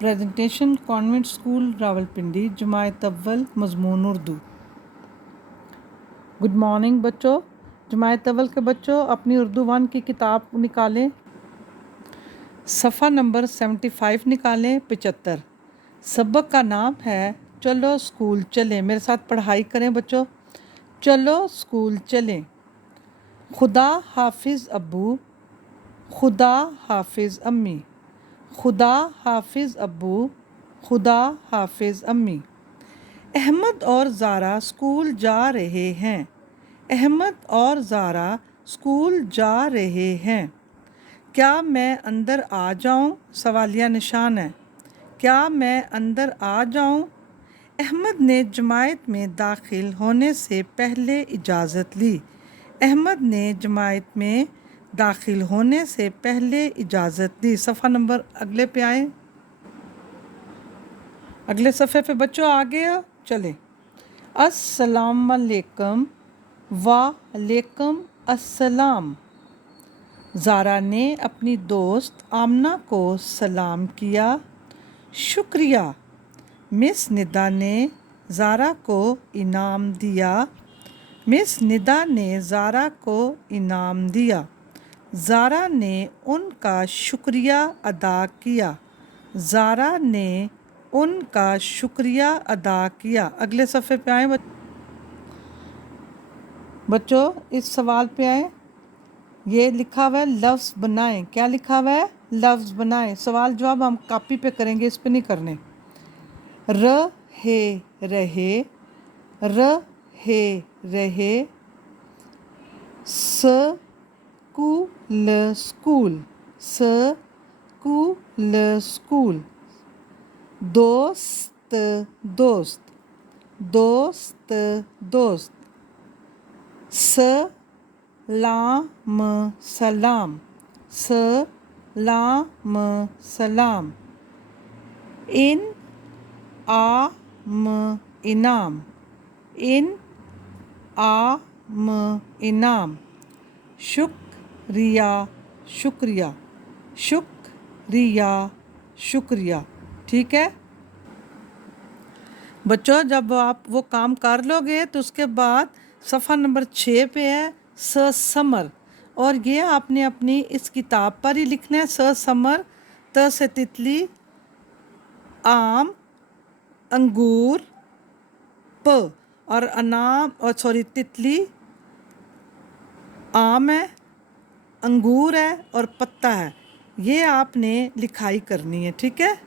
Presentation convent school Rawalpindi जमायत अव्वल मजमून Urdu. Good morning बच्चों। जमायत अव्वल के बच्चों अपनी उर्दू 1 की किताब निकालें, सफ़ा नंबर 75 निकालें 75। सबक का नाम है चलो स्कूल चलें। मेरे साथ पढ़ाई करें बच्चों। चलो स्कूल चलें। खुदा हाफिज़ अब्बू, खुदा हाफिज़ अम्मी, खुदा हाफिज़ अब्बू, खुदा हाफिज़ अम्मी। अहमद और ज़ारा स्कूल जा रहे हैं। अहमद और ज़ारा स्कूल जा रहे हैं। क्या मैं अंदर आ जाऊं? सवालिया निशान है। क्या मैं अंदर आ जाऊं? अहमद ने जमायत में दाखिल होने से पहले इजाज़त ली। अहमद ने जमायत में दाखिल होने से पहले इजाज़त दी। सफ़ा नंबर अगले पे आए, अगले सफ़े पे बच्चों आगे चले। अस्सलाम वालेकुम, वालेकुम अस्सलाम। ज़ारा ने अपनी दोस्त आमना को सलाम किया। शुक्रिया। मिस निदा ने ज़ारा को इनाम दिया। मिस निदा ने ज़ारा को इनाम दिया। ज़ारा ने उनका शुक्रिया अदा किया। ज़ारा ने उनका शुक्रिया अदा किया। अगले सफ़े पे आए बच्चों, इस सवाल पे आए। ये लिखा हुआ है लफ्ज़ बनाएं। क्या लिखा हुआ है? लफ्ज़ बनाएं। सवाल जवाब हम कॉपी पे करेंगे, इस पे नहीं करने। रहे, रहे। School, school. दोस्त, दोस्त। सलाम, सलाम। इनाम, इनाम। शुक्रिया, शुक्रिया। ठीक है बच्चों, जब आप वो काम कर लोगे तो उसके बाद सफ़ा नंबर 6 पे है समर, और ये आपने अपनी इस किताब पर ही लिखना है। समर, त से तितली, आम, अंगूर, प, और अनाम और तितली आम है, अंगूर है और पत्ता है। ये आपने लिखाई करनी है। ठीक है।